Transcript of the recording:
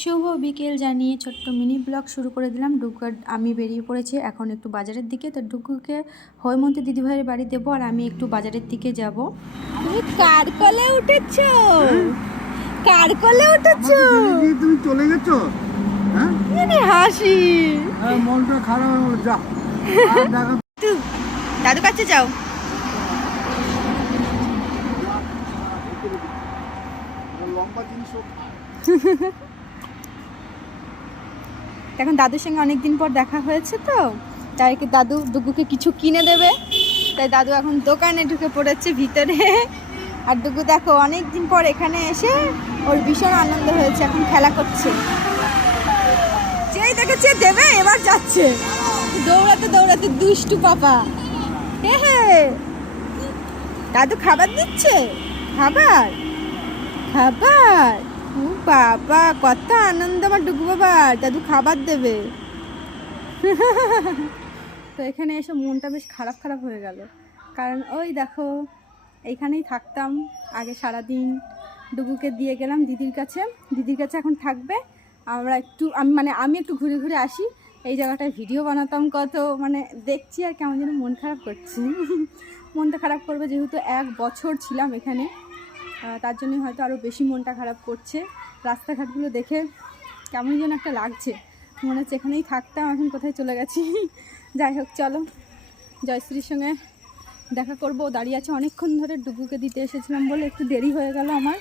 শুভ বিকেল জানিয়ে ছোট্ট মিনি ব্লগ শুরু করে দিলাম। ডুগু আমি বেরিয়ে পড়েছি এখন একটু বাজারের দিকে। তো ডুগুকে হৈমন্তী দিদিভাইয়ের বাড়ি দেবো আর আমি একটু বাজারের দিকে যাব। তুমি কার কোলে উঠেছো? কার কোলে উঠেছো? তুমি চলে গেছো? হ্যাঁ হাসি মনটা খারাপ হয়ে গেল। যা দাদু কাছে যাও। লম্বা জিনিস এখন দাদুর সঙ্গে অনেকদিন পর দেখা হয়েছে, তো তাই কি দাদু ডুগুকে কিছু কিনে দেবে, তাই দাদু এখন দোকানে ঢুকে পড়েছে ভিতরে। আর ডুগু দেখো অনেকদিন পর এখানে এসে ওর ভীষণ আনন্দ হয়েছে, এখন খেলা করছে। যেই দেখেছে দেবে এবার যাচ্ছে দৌড়াতে দৌড়াতে, দুষ্টু পাপা। হে হে দাদু খাবার দিচ্ছে, খাবার খাবার। ও বাবা কত আনন্দ আমার ডুগু বাবার, দাদু খাবার দেবে। তো এখানে এসে মনটা বেশ খারাপ খারাপ হয়ে গেল, কারণ ওই দেখো এইখানেই থাকতাম আগে সারাদিন। ডুগুকে দিয়ে গেলাম দিদির কাছে, দিদির কাছে এখন থাকবে। আমরা একটু আমি একটু ঘুরে ঘুরে আসি। এই জায়গাটায় ভিডিও বানাতাম কত, দেখছি আর কেমন যেন মন খারাপ করছে। মনটা খারাপ করবে যেহেতু 1 বছর ছিলাম এখানে, তার জন্যই হয়তো আরও বেশি মনটা খারাপ করছে। রাস্তাঘাটগুলো দেখে কেমন যেন একটা লাগছে, মনে হচ্ছে এখানেই থাকতাম, এখন কোথায় চলে গেছি। যাই হোক চলো জয়শ্রীর সঙ্গে দেখা করবো। দাঁড়িয়ে আছে অনেকক্ষণ ধরে, ডুগুকে দিতে এসেছিলাম বলে একটু দেরি হয়ে গেল আমার।